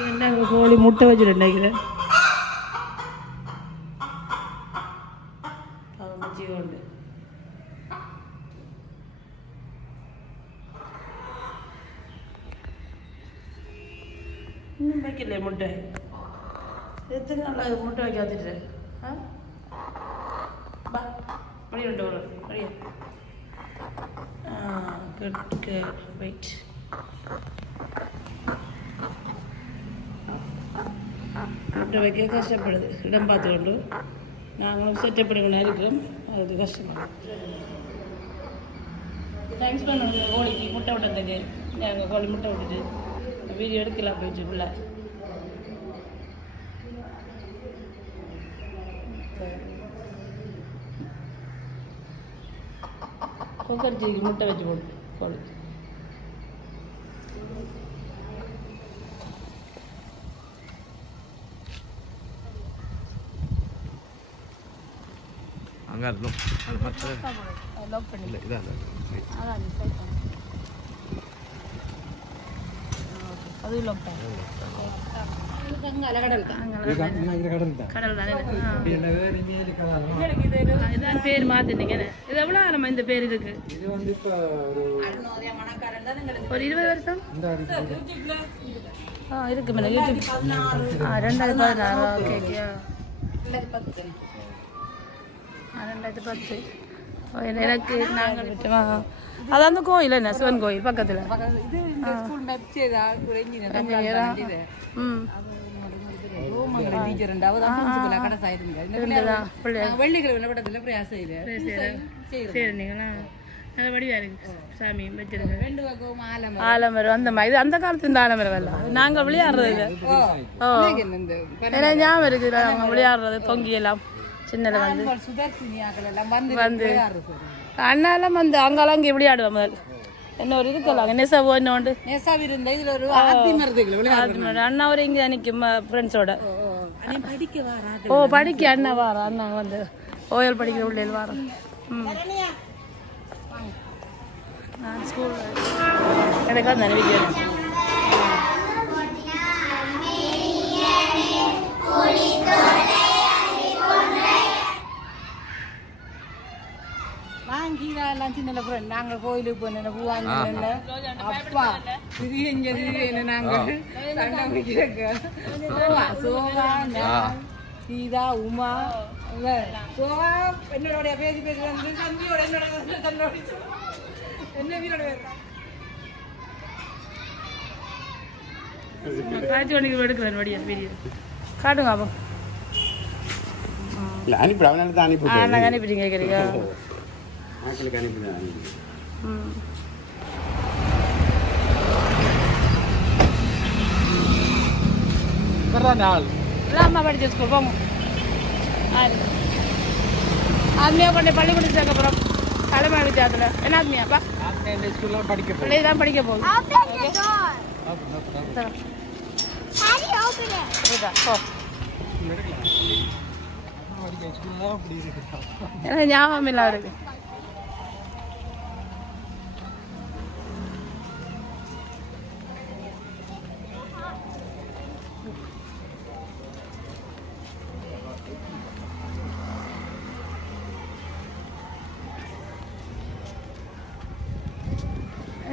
என்ன கோழி முட்டை வச்சுட்டு நினைக்கிறேன் அவன் மச்சி கொண்டு. இன்னும் வைக்கல முட்டை? எத்தனை நாள் முட்டை வைக்காதுட்டு ஆ? பா மணி ரெண்டு வரும் மணி குட் குட் வெயிட் முட்டை வைக்க கஷ்டப்படுது இடம் பார்த்துக்கொண்டு நாங்களும் செட்டப் பண்ணிக்கொண்டு இருக்கிறோம் அதுக்கு கஷ்டமாக தேங்க்ஸ் பண்ணுவோம் கோழிக்கு முட்டை விட்டதுக்கு நாங்கள் கோழி முட்டை விட்டுட்டு வீடியோ எடுக்கலாம் போயிட்டு ஃபுல்லாக கொக்கரிச்சிக்கு முட்டை வச்சு போட்டு கோழிக்கு அங்கே அது அது மற்ற இல்லை இதான் பேர் மாத்தினீங்க இது எவ்வளோ நம்ம இந்த பேர் ஒரு இருபது வருஷம் ஆ இருக்கு மேடம் யூடியூப் ஆ ரெண்டாயிரத்தி பதினாறு ஓகே ஓகே ரெண்டாயிரத்தி பத்து. எனக்கு நாங்கள் விட்டோமா அது அந்த கோயில் என்ன? சிவன் கோயில் பக்கத்தில். ஆலமரம். அந்த மாதிரி. அந்த காலத்து இந்த ஆலமரம் இல்லை. நாங்கள் விளையாடுறது. ஓ. ஞாபகம் இருக்குது. அவங்க விளையாடுறது தொங்கி எல்லாம். சின்னல வந்து. வந்து. அண்ணாலாம் வந்து அங்கெல்லாம் இங்கே விளையாடுவோம் முதல்? என்ன ஒரு இருக்கலாம் நெசவோ இன்னொன்று நெசவு இருந்த இதுல ஒரு அண்ணா ஒரு இங்கே நிற்கும் ஃப்ரெண்ட்ஸோட வாரா ஓ படிக்க அண்ணா வாரா. அண்ணா வந்து ஓயல் படிக்கிற பிள்ளைகள் வாரம் ம். நான் ஸ்கூல் எனக்கு வந்து அனுப்பிக்கிறேன் வாங்கிடா எல்லாம் சின்ன ஃப்ரெண்ட் நாங்க கோயிலுக்கு போன பூவாங்க அப்பா திரியஞ்ச திரியல நாங்க சண்டை சோவா நான், சீதா உமா சோவா என்னோட பேசி பேசி வந்து சந்தியோட என்னோட தன்னோட என்ன வீரோட பேர்? காட்டுங்க அப்போ. அனுப்பிடு அவனால தான் ஆ அனுப்பிவிட்டேன் நான் அனுப்பிட்டீங்க கேட்குறீங்க. ஆக்களுக்கு அனுப்பிடு அனுப்பிடு ம் நாள் இல்லை அம்மா படிச்ச ஸ்கூல் போங்க ஆத்மியா கொண்டு பள்ளிக்கூடம் சேர்க்க போகிறோம் தலைமை வித்தியாசத்தில் என்ன ஆத்மியாப்பா இந்த ஸ்கூல்லாம் படிக்க பிள்ளை தான் படிக்க போகுது தரோம். இதுதான், போ. ஸ்கூல்லாம் அப்படி இருக்கு எனக்கு ஞாபகம் இல்லாம இருக்கு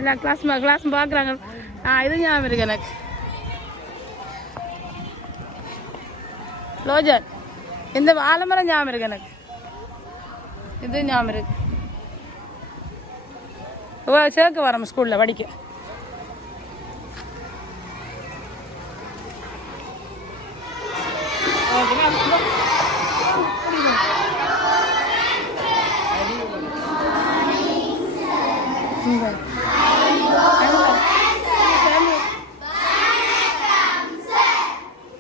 எல்லா கிளாஸ் கிளாஸ் பார்க்குறாங்க ஆ இது ஞாபகம் இருக்கு எனக்கு லோஜன் இந்த ஆலமரம் ஞாபகம் இருக்கு எனக்கு இது ஞாபகம் இருக்கு ஓ சேர்க்க வரோம் ஸ்கூலில் படிக்க இங்க.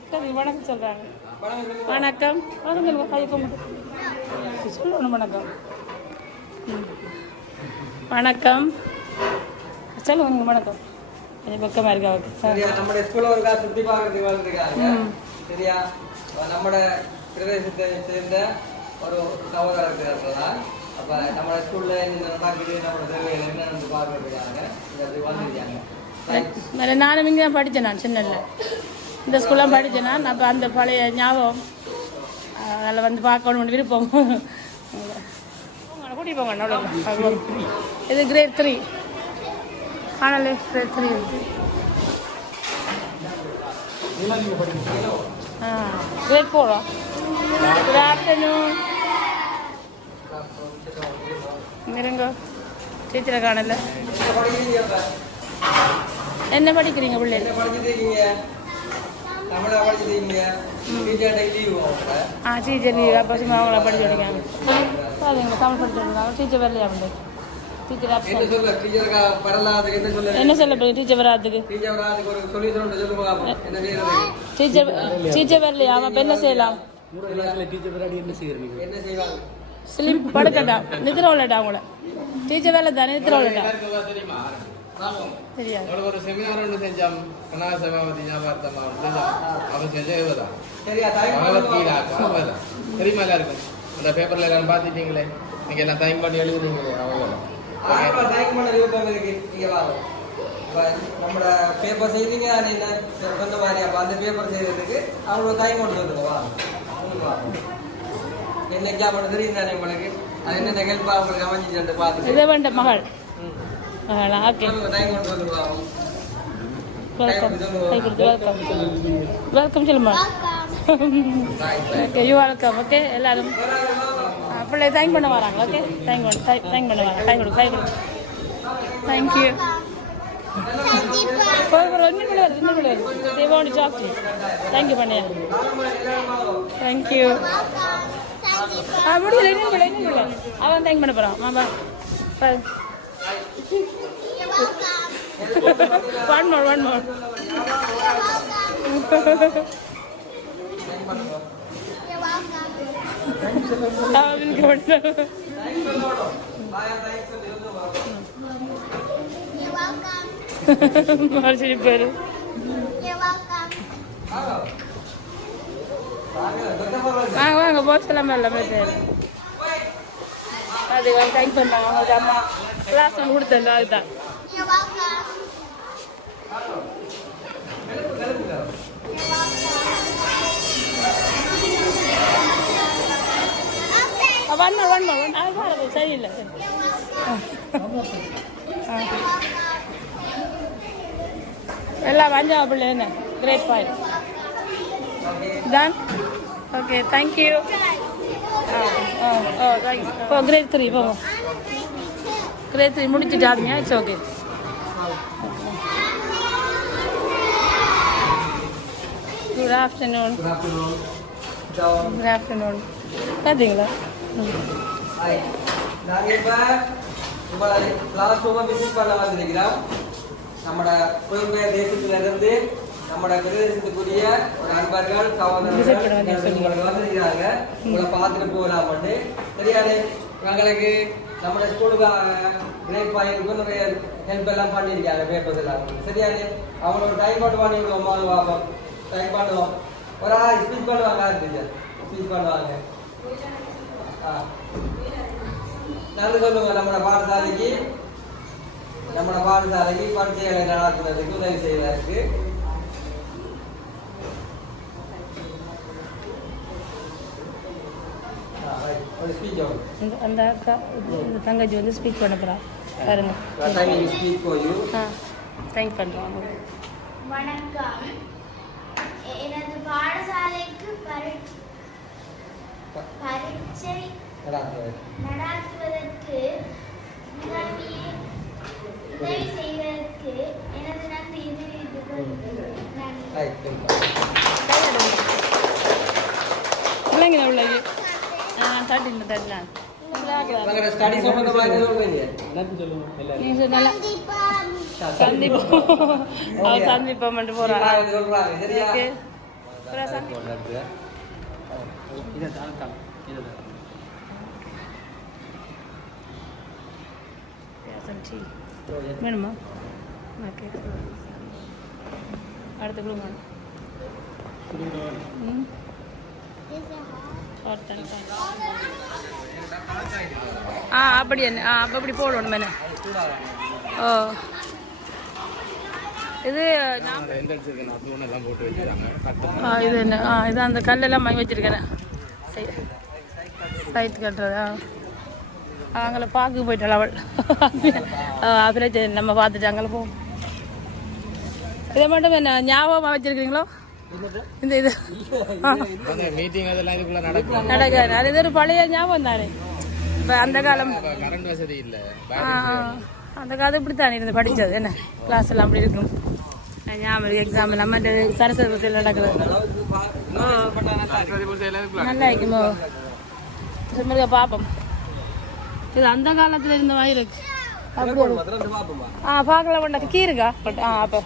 சரி வணக்கம் சொல்றாங்க வணக்கம் வணக்கம் கை கும்பிட்டு சொல்லணும் வணக்கம் ம். வணக்கம். சொல்லுங்க வணக்கம். கொஞ்சம் பக்கமாக இருக்கா? ஓகே சரியா நம்ம ஸ்கூலில் ஒரு காசு சுற்றி பார்க்கறது வாழ்ந்துருக்காங்க. சரியா? நம்ம பிரதேசத்தை சேர்ந்த ஒரு சகோதரர் இருக்கிறார்களா அப்போ நம்ம ஸ்கூலில் இந்த நடக்குது நம்மளோட தேவைகள் என்னென்னு பார்க்கறதுக்காக நானும் இங்கே தான் படித்தேன் நான் சின்ன இந்த ஸ்கூல்லாம் படித்தேன் நான். அப்போ அந்த பழைய ஞாபகம் அதில் வந்து பார்க்கணும்னு விருப்பம். கூட்டிட்டு போங்க அவ்வளோ இது கிரேட் த்ரீ ஆனாலே கிரேட் த்ரீ ஆ கிரேட் ஃபோரா குட் ஆஃப்டர்நூன் இருங்க டீச்சரை காணல என்ன படிக்கிறீங்க இப்ப? என்ன படிக்கிறீங்க பிள்ளை இருக்கீங்க டீச்சர் லீவு ஆ அப்போ சும்மா அவங்கள படிச்சு கொடுக்காங்க பாருங்க தமிழ் படிச்சு கொடுக்காங்க டீச்சர் வரலையா டீச்சர் என்ன சொல்ல? டீச்சர் வராதுக்கு. டீச்சர் டீச்சர் வரலையா? அவன் என்ன செய்யலாம்? ஸ்லிம் படுக்கட்டா. நித்திர உள்ளட்டா அவங்கள? டீச்சர் வேலை தானே நித்திர உள்ளட்டா? தெரியாது உங்களுக்கு ஒரு செமினார் ஒன்று செஞ்சோம். கனா சபாபதி ஞாபகத்தம்மா செஞ்சோம் அவன் செஞ்ச இதுதான் சரியா டைம் பகவத்கீதாக்கு அவதான். தெரியுமா எல்லாருக்கும்? அந்த பேப்பர்ல எல்லாம் பார்த்துட்டீங்களே? நீங்க எல்லாம் டைம் பண்ணி எழுதுனீங்களே அவங்க டைம் பண்ண விருப்பம் இருக்கு நீங்க வாங்க நம்மளோட பேப்பர் செய்தீங்க சொந்த மாதிரி அப்ப அந்த பேப்பர் செய்யறதுக்கு அவங்களோட டைம் கொண்டு வாங்க. என்ன எக்ஸாம் பண்ண தெரியும் தானே உங்களுக்கு? அது என்ன ஹெல்ப் உங்களுக்கு அமைஞ்சிட்டு பார்த்துட்டு? மகள். வெல்கம் வெல்கம் வெல்கம் சொல்லுமா? ஓகே யூ வெல்கம் ஓகே எல்லாரும். பிள்ளை தேங்க் பண்ண வராங்க ஓகே தேங்க் பண்ண தேங்க் பண்ண வராங்க. தேங்க் கொடு தேங்க் கொடு. தேங்க்யூ தேங்க்யூ பண்ணியா தேங்க்யூ முடியல இன்னும் அவன் தேங்க் பண்ண போகிறான் மாமா ஒன் மோர் ஒன் மோர் அவனுக்கு மட்டும் மறைச்சிட்டு போயிரு வாங்க வாங்க போஸ் எல்லாமே சரி அது தேங்க் பண்ணாங்க அவங்க அம்மா. கிளாஸ் ஒன்று கொடுத்தேன் அதுதான் ஒன் மோர் ஒன் அது சரியில்லை. எல்லாம் அஞ்சாவது பிள்ளை என்ன? Grade point done okay thank you ஆ ஓ தேங்க்ஸ் இப்போ கிரேட் த்ரீ போவோம். கிரேட் த்ரீ முடிச்சுட்டாங்க it's okay good afternoon. Good afternoon பார்த்தீங்களா. நாங்க இப்ப உங்களை கிளாஸ் ரூமை விசிட் பண்ண வந்திருக்கிறோம் நம்மட புலம்பெயர் தேசத்துல இருந்து நம்மட பிரதேசத்துக்குரிய ஒரு பண்ண சகோதரர்கள். உங்களை வந்திருக்கிறாங்க. உங்களை பார்த்துட்டு போகலாம்னு. தெரியாது எங்களுக்கு நம்ம ஸ்கூலுக்காக கிரேட் பையனுக்கு நிறைய ஹெல்ப் எல்லாம் பண்ணியிருக்காங்க பேப்பர்ஸ் எல்லாம். சரியானே அவங்களோட டைம் பாட்டு பண்ணி விடுவோம் வாங்க பார்ப்போம் டைம் பண்ணுவோம் ஒரு ஆள் ஸ்பீச் பண்ணுவாங்க டீச்சர் ஸ்பீச் பண்ணுவாங்க. ஆ. நல்லது சொல்லுங்க நம்ம பாடசாலைக்கு நம்ம பாடசாலைக்கு பரீட்சைகளை நடத்துறதுக்கு உதவி செய்வதற்கு அந்த அக்கா இது- இந்த தங்கச்சி வந்து ஸ்பீக் பண்ண போகிறா பாருங்க. ஆ தேங்க் பண்ணுறாங்க வணக்கம். எனது பாடசாலைக்கு பரி- பரீட்சை நடாத்துவது. நடாத்துவதற்கு உதவி உதவி செய்வதற்கு எனது நன்றி. தெரிவித்துக் கொள்கிறேன். நன்றி. Right, சந்திப்போம். அவள் சந்திப்போம் மட்டும் வேணுமா? ஓகே. அடுத்த கொடுங்க. ம்? ஆ அப்படி என்ன? ஆ அப்போ அப்படி போடணும் மேலே ஓ. இது ஆ இது என்ன? ஆ இது அந்த கல்லெல்லாம் வாங்கி வச்சிருக்கேன். சைட் கட்டுறதா? அவங்கள பார்க்க போயிட்டாள் அவள்? அப்புறம் நம்ம பார்த்துட்டு அங்கே போவோம் இதை மட்டும் என்ன ஞாபகமாக வச்சிருக்கீங்களோ இந்த இது. மீட்டிங் அதெல்லாம் இதுக்குள்ள நடக்கும். நடக்காது. அது இது ஒரு பழைய ஞாபகம் தானே. இப்போ அந்த காலம். கரண்ட் வசதி இல்லை. அந்த காலம் இப்படி தானே இருந்து படித்தது என்ன? கிளாஸ் எல்லாம் அப்படி இருக்கும். நான் ஞாபகம் இருக்கு எக்ஸாம் எல்லாம். மற்ற சரஸ்வதி எல்லாம் இதுக்குள்ள நல்லா இருக்குமோ? சும்மா பார்ப்போம் இது அந்த காலத்துல இருந்த மாதிரி இருக்கு. ஆ பார்க்கல பண்ண கீ இருக்கா பட் ஆ அப்போ.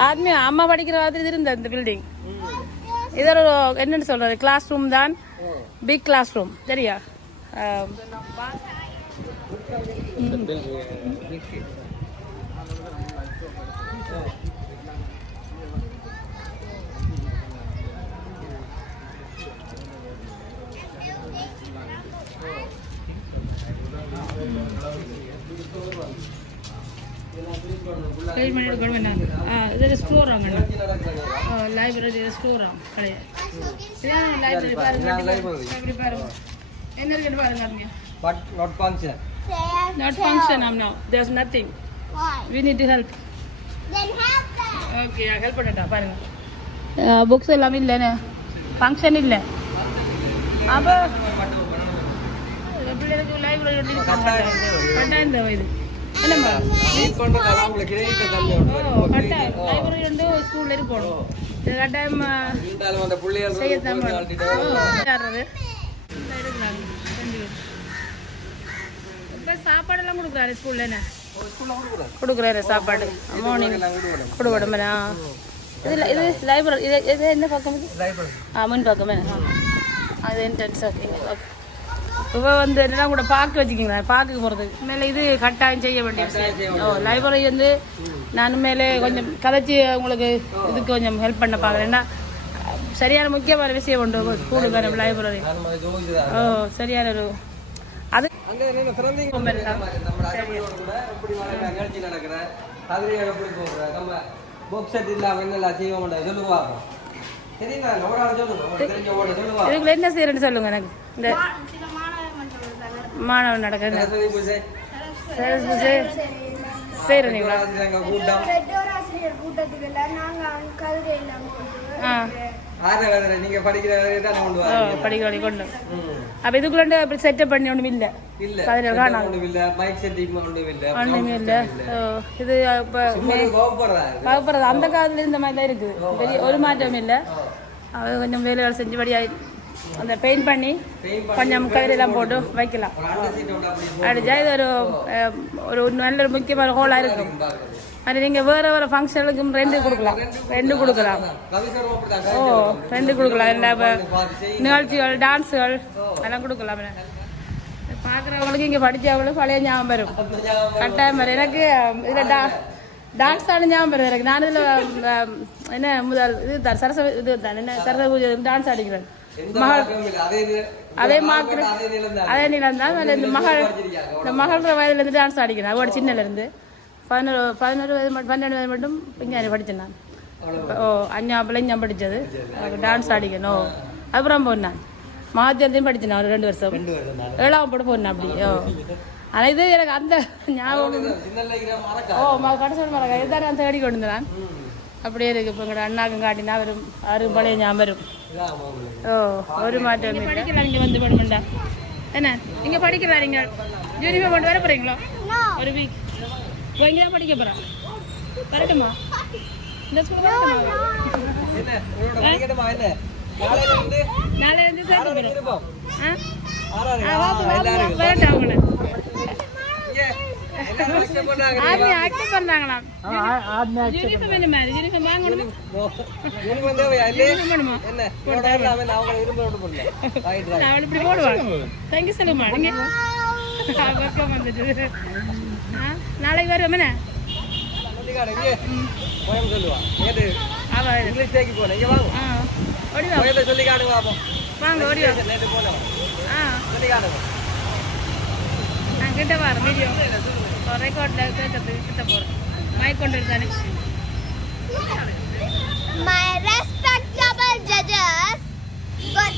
ஆத்மி அம்மா படிக்கிற மாதிரி இருந்த இந்த பில்டிங் இதோட ஒரு என்னன்னு சொல்றது? கிளாஸ் ரூம் தான் பிக் கிளாஸ் ரூம் சரியா Thank you. பண்ணி எடுக்கணும் என்ன? ஆ, இது store room library store room கிடையாது லைப்ரரி பாருங்க இப்படி பாருங்க என்ன இருக்குன்னு பாருங்க. Not function, um, no. There's nothing. Why? We need to help. Then help them. Okay help பண்ணட்டா பாருங்க புக்ஸ் எல்லாம் இல்லைன்னு ஃபங்க்ஷன் இல்லை அப்போ பிள்ளைகளுக்கு லைப்ரரி கட்டாயம் தேவை இது என்னம்மா? Read பண்றதால create தன்மை உண்டு. ஓ கட்டாயம் லைப்ரரி வந்து ஸ்கூல்ல இருக்கணும் இது கட்டாயம் இருந்தாலும் அந்த. இந்த எடுக்கலாங்க, ரெண்டு பேர். இப்ப சாப்பாடெல்லாம் கொடுக்குறாரு ஸ்கூல்ல என்ன? கொடுக்குறாரு. சாப்பாடு. மார்னிங் கொடுக்கணுமே இது இது லைப்ரரி இது இது என்ன பக்கம். ஆ முன். அது என்ட்ரன்ஸ் ஓகே ஓகே இப்போ வந்து என்னெல்லாம் கூட பார்க்க வச்சுக்கிங்களா? பார்க்க போகிறது மேலே இது கட்டாயம் செய்ய வேண்டிய விஷயம். ஓ லைப்ரரி வந்து நான் மேலே கொஞ்சம் கதைச்சி உங்களுக்கு இதுக்கு கொஞ்சம் ஹெல்ப் பண்ண பார்க்குறேன்னா சரியான முக்கியமான விஷயம் உண்டு. ஸ்கூலுக்கு வர லைப்ரரி. ஓ சரியான ஒரு அது என்ன செய்யறேன்னு சொல்லுங்க எனக்கு. இந்த மாணவன் நடக்குது சரஸ்வதி பூஜை. சரஸ் பூஜை. செய்கிறீங்களா ஆ. நீங்க படிக்கிற கதிரை தான் கொண்டு. அப்போ இதுக்குள்ள அப்படி செட்டப் பண்ணி ஒன்றும் இல்லை? இல்ல காணாது. ஒண்ணும் இல்ல மைக் செட்டிங் ஒண்ணும் இல்ல ஒன்றுமே இல்லை. ஓ இது இப்போ சும்மா கோபப்படுறா இது. பார்க்கப்படுறது அந்த காலத்துல இருந்த மாதிரி தான் இருக்குது பெரிய ஒரு மாற்றம் இல்லை. கொஞ்சம் வேலைகள் செஞ்சபடியாக அந்த பெயிண்ட் பண்ணி கொஞ்சம் கயிறெல்லாம் போட்டு வைக்கலாம். அடிச்சா இது ஒரு ஒரு நல்ல ஒரு முக்கியமான ஹோலாக இருக்கும். அது நீங்கள் வேறு வேறு ஃபங்க்ஷனுக்கும் ரெண்டு கொடுக்கலாம். ரெண்டு கொடுக்கலாம். ஓ ரெண்டு கொடுக்கலாம். எல்லா நிகழ்ச்சிகள் டான்ஸுகள் அதெல்லாம் கொடுக்கலாம். பார்க்குறவங்களுக்கு இங்கே படித்தவங்களும் பழைய ஞாபகம் வரும். கட்டாயம் வரும். எனக்கு இதில் டா டான்ஸ் ஆட ஞாபகம் வரும். எனக்கு நான் இதில் என்ன முதல் இது சரஸ்வதி இது தான் என்ன சரஸ்வதி பூஜை டான்ஸ் ஆடிக்கிறேன். அதே இது அதே நிலம் தான் இந்த மகள் இந்த மகள்ற வயதுலேருந்து டான்ஸ் ஆடிக்கிறேன் அவட சின்னலேருந்து. பதினோரு பதினோரு வயது மட்டும் பன்னெண்டு வயது மட்டும் இங்கே படித்தேன் நான். ஓ அஞ்சா பிள்ளைங்க படித்தது டான்ஸ் ஆடிக்கணும். அப்புறம் போனேன் மகாத்தியத்தையும் படித்தேன் ஒரு ரெண்டு வருஷம். ஏழாம் போட போனேன் அப்படி. ஓ. ஆனால் இது எனக்கு அந்த ஞாபகம் மறக்கா. ஓ ம கடைசி மரம் இதுதான் நான் தேடி கொண்டு வந்தேன் அப்படியே இருக்கு. இப்போ எங்களோட அண்ணாக்கும் காட்டினா வரும் அவருக்கு பழைய ஞாபகம் வரும். ஓ ஒரு மாற்றம் படிக்கலாம் நீங்க வந்து பண்ணுமெண்டா என்ன? நீங்க படிக்கலாம் நீங்க யூனிஃபார்ம் கொண்டு வர போறீங்களா? ஒரு வீக் இப்போ எங்கேயா படிக்க போறேன் வரட்டுமா? இந்த ஸ்கூல் வரட்டுமா? என்ன? உங்களோட படிக்கட்டுமா? என்ன? நாளையில இருந்து நாளை வந்து சேர்க்க போறேன் இருப்போம் ஆ ஆறாவது ஆ, வாப்பு, வாப்பு, எல்லாரும் வரட்டும் அவங்கள இங்க எல்லாரும் கஷ்டப்பட்டாங்க ஆர்மி ஆக்ட் யூனிஃபார்ம் என்ன மாதிரி யூனிஃபார்ம் வாங்கணும் தேவையா? இல்லையே யூனிஃபார்ம் வேணுமா என்ன? எல்லாமே நான் அவங்களை விரும்ப விட்டு போடல ரைட் ரைட் இப்படி போடுவாங்க பக்கம் வந்துட்டு. ஆ, நாளைக்கு வருவோம். என்ன? சொல்லிக்காடு இங்கே. போயம் சொல்லுவா. நேற்று அவ இங்கிலீஷ் டேக்கு போனேன். இங்க வாங்க. ஓடி வா. போயத்தை சொல்லி காட்டுங்க பாப்போம் வாங்க ஓடி வா. ஆ. சொல்லி காட்டுங்க நான் கிட்ட வரேன் வீடியோ ரெக்கார்டில் கேட்கறது கிட்ட போகிறேன் மைக் கொண்டு தானே My respectable judges, good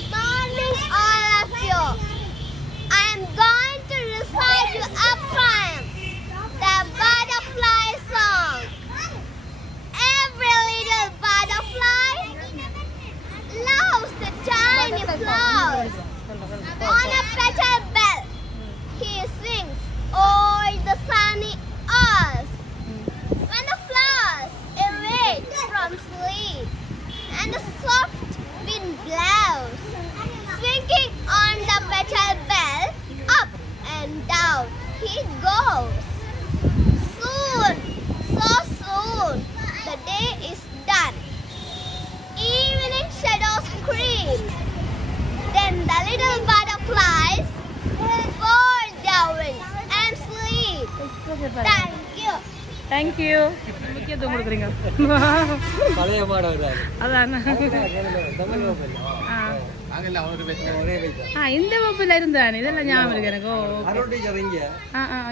பேச்சு ஒரே வயசு ஆ. இந்த வகுப்பில் இருந்தான் இதெல்லாம் ஞாபகம் இருக்கு எனக்கு.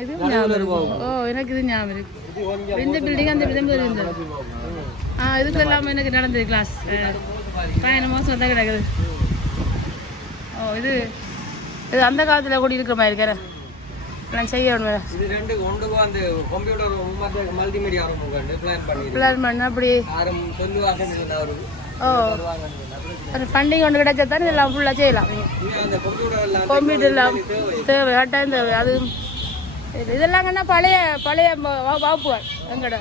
இது ஞாபகம் இருக்கு. ஓ எனக்கு இது ஞாபகம் இருக்கு. இந்த பில்டிங் அந்த பில்டிங் இருந்தது. ஆ இதுக்கு எல்லாம் எனக்கு நடந்தது கிளாஸ் பயணம் மோசம் தான் கிடக்குது ஓ இது இது அந்த காலத்தில் கூடி இருக்கிற மாதிரி இருக்கிற. நான் செய்ய வேணும் இது ரெண்டு ஒன்றுக்கும் அந்த கம்ப்யூட்டர் மற்ற மல்டிமீடியா ரூம் கண்டு பிளான் பண்ணி பிளான் பண்ண அப்படி. யாரும் சொல்லுவாங்கன்னு அவரு ஓ. ஒரு ஃபண்டிங் ஒன்று கிடைச்சா தானே இதெல்லாம் ஃபுல்லாக செய்யலாம். இங்க அந்த கம்ப்யூட்டர் எல்லாம் கம்ப்யூட்டர் எல்லாம் தேவை. கட்டாயம் தேவை. அது இது இதெல்லாம் கண்ணா பழைய பழைய வ- வ- வகுப்புகள் எங்கட?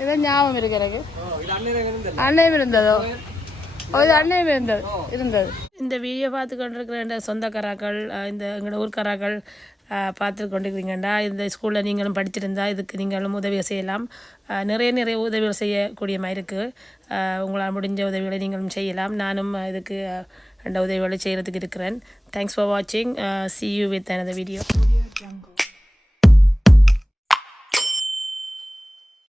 இது ஞாபகம் இருக்கு எனக்கு ஓ, இது அண்ணன் இருந்தது. அன்னையும் இருந்ததோ? ஓ இது அன்னையும் இருந்தது. இருந்தது. இந்த வீடியோ பார்த்து கொண்டிருக்கிற சொந்தக்காராக்கள் இந்த எங்களோட ஊர்க்காராக்கள் பார்த்து கொண்டிருக்கிறீங்கண்டா இந்த ஸ்கூலில் நீங்களும் படிச்சிருந்தா இதுக்கு நீங்களும் உதவி செய்யலாம். நிறைய நிறைய உதவிகள் செய்யக்கூடிய மாதிரி இருக்குது உங்களால் முடிஞ்ச உதவிகளை நீங்களும் செய்யலாம். நானும் இதுக்கு ரெண்டு உதவிகளை செய்கிறதுக்கு இருக்கிறேன். தேங்க்ஸ் ஃபார் வாட்சிங் சி யூ வித் எனது வீடியோ